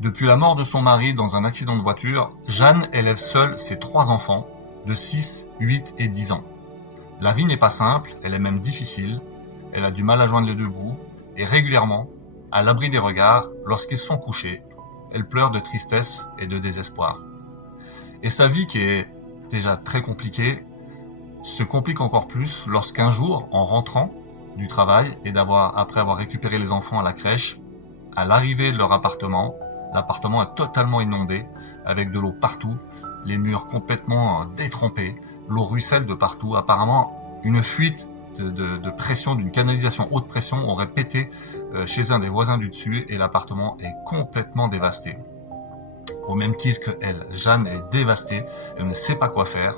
Depuis la mort de son mari dans un accident de voiture, Jeanne élève seule ses 3 enfants de 6, 8 et 10 ans. La vie n'est pas simple, elle est même difficile, elle a du mal à joindre les deux bouts, et régulièrement, à l'abri des regards, lorsqu'ils sont couchés, elle pleure de tristesse et de désespoir. Et sa vie, qui est déjà très compliquée, se complique encore plus lorsqu'un jour, en rentrant du travail et après avoir récupéré les enfants à la crèche, à l'arrivée de leur appartement, l'appartement est totalement inondé, avec de l'eau partout, les murs complètement détrempés, l'eau ruisselle de partout. Apparemment, une fuite de pression, d'une canalisation haute pression aurait pété chez un des voisins du dessus et l'appartement est complètement dévasté. Au même titre que elle, Jeanne est dévastée, elle ne sait pas quoi faire.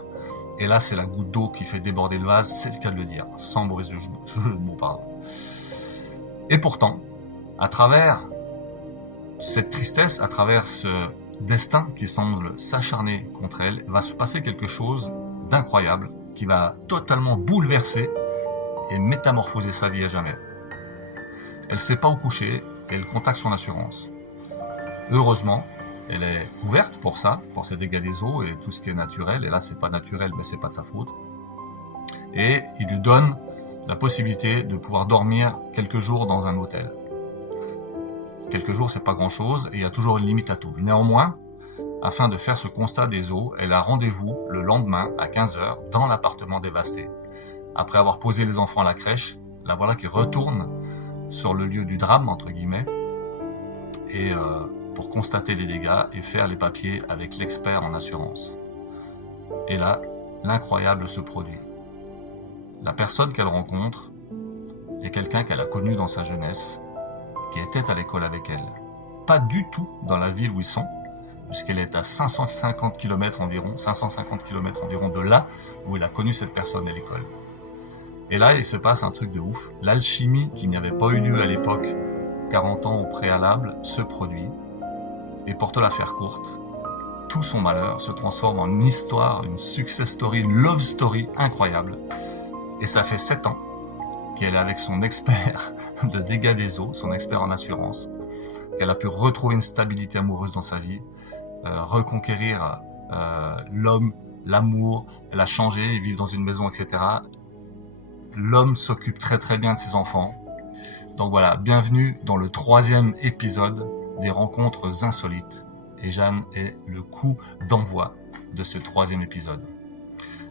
Et là, c'est la goutte d'eau qui fait déborder le vase, c'est le cas de le dire, sans mauvais jeu de mots, pardon. Et pourtant, à travers cette tristesse, à travers ce destin qui semble s'acharner contre elle, va se passer quelque chose d'incroyable qui va totalement bouleverser et métamorphoser sa vie à jamais. Elle ne sait pas où coucher et elle contacte son assurance. Heureusement, elle est couverte pour ça, pour ces dégâts des eaux et tout ce qui est naturel. Et là, c'est pas naturel, mais c'est pas de sa faute. Et il lui donne la possibilité de pouvoir dormir quelques jours dans un hôtel. Quelques jours, c'est pas grand-chose et il y a toujours une limite à tout. Néanmoins, afin de faire ce constat des eaux, elle a rendez-vous le lendemain à 15h dans l'appartement dévasté. Après avoir posé les enfants à la crèche, la voilà qui retourne sur le lieu du drame, entre guillemets, et pour constater les dégâts et faire les papiers avec l'expert en assurance. Et là, l'incroyable se produit. La personne qu'elle rencontre est quelqu'un qu'elle a connu dans sa jeunesse, qui était à l'école avec elle. Pas du tout dans la ville où ils sont, puisqu'elle est à 550 km environ de là où elle a connu cette personne à l'école. Et là, il se passe un truc de ouf. L'alchimie qui n'y avait pas eu lieu à l'époque, 40 ans au préalable, se produit. Et pour te la faire courte, tout son malheur se transforme en une histoire, une success story, une love story incroyable. Et ça fait 7 ans qu'elle est avec son expert de dégâts des eaux, son expert en assurance, qu'elle a pu retrouver une stabilité amoureuse dans sa vie, reconquérir l'homme, l'amour, elle a changé, ils vivent dans une maison, etc. L'homme s'occupe très très bien de ses enfants. Donc voilà, bienvenue dans le 3e épisode des rencontres insolites. Et Jeanne est le coup d'envoi de ce 3e épisode.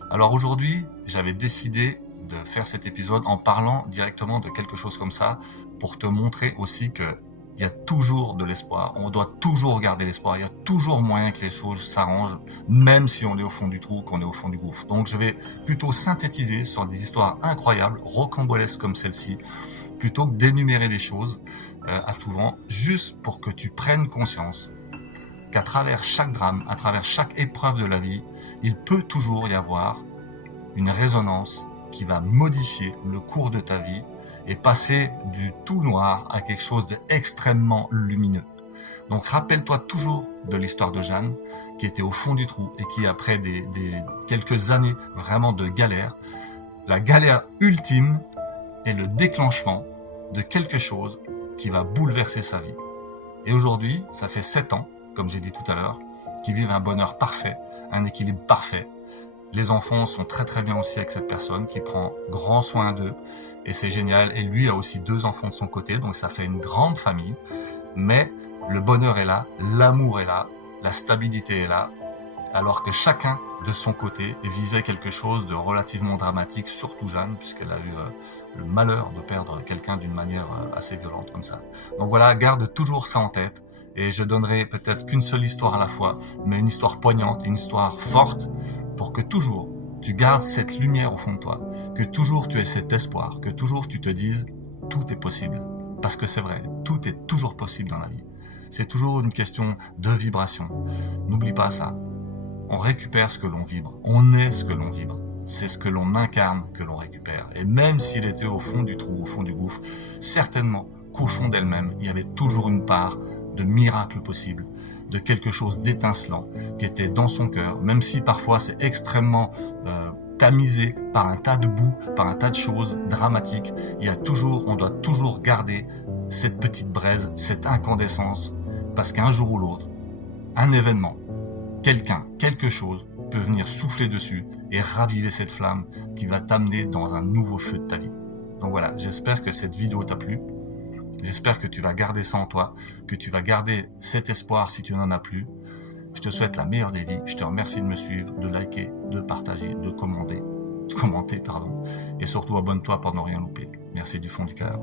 Alors aujourd'hui, j'avais décidé de faire cet épisode en parlant directement de quelque chose comme ça pour te montrer aussi que il y a toujours de l'espoir. On doit toujours garder l'espoir. Il y a toujours moyen que les choses s'arrangent, même si on est au fond du trou, qu'on est au fond du gouffre. Donc je vais plutôt synthétiser sur des histoires incroyables, rocambolesques comme celle-ci, plutôt que d'énumérer des choses à tout vent, juste pour que tu prennes conscience qu'à travers chaque drame, à travers chaque épreuve de la vie, il peut toujours y avoir une résonance qui va modifier le cours de ta vie et passer du tout noir à quelque chose d'extrêmement lumineux. Donc rappelle-toi toujours de l'histoire de Jeanne, qui était au fond du trou et qui, après des quelques années vraiment de galère, la galère ultime est le déclenchement de quelque chose qui va bouleverser sa vie. Et aujourd'hui, ça fait 7 ans, comme j'ai dit tout à l'heure, qu'ils vivent un bonheur parfait, un équilibre parfait. Les enfants sont très très bien aussi avec cette personne qui prend grand soin d'eux et c'est génial. Et lui a aussi 2 enfants de son côté, donc ça fait une grande famille. Mais le bonheur est là, l'amour est là, la stabilité est là, alors que chacun de son côté vivait quelque chose de relativement dramatique, surtout Jeanne, puisqu'elle a eu le malheur de perdre quelqu'un d'une manière assez violente comme ça. Donc voilà, garde toujours ça en tête. Et je donnerai peut-être qu'une seule histoire à la fois, mais une histoire poignante, une histoire forte, pour que toujours tu gardes cette lumière au fond de toi, que toujours tu aies cet espoir, que toujours tu te dises tout est possible. Parce que c'est vrai, tout est toujours possible dans la vie. C'est toujours une question de vibration. N'oublie pas ça. On récupère ce que l'on vibre, on est ce que l'on vibre. C'est ce que l'on incarne que l'on récupère. Et même s'il était au fond du trou, au fond du gouffre, certainement qu'au fond d'elle-même, il y avait toujours une part de miracle possible, de quelque chose d'étincelant qui était dans son cœur, même si parfois c'est extrêmement tamisé par un tas de boue, par un tas de choses dramatiques. On doit toujours garder cette petite braise, cette incandescence Parce qu'un jour ou l'autre, un événement, quelqu'un, quelque chose peut venir souffler dessus et raviver cette flamme qui va t'amener dans un nouveau feu de ta vie. Donc voilà, j'espère que cette vidéo t'a plu. J'espère que tu vas garder ça en toi, que tu vas garder cet espoir si tu n'en as plus. Je te souhaite la meilleure des vies. Je te remercie de me suivre, de liker, de partager, de commenter, et surtout abonne-toi pour ne rien louper. Merci du fond du cœur.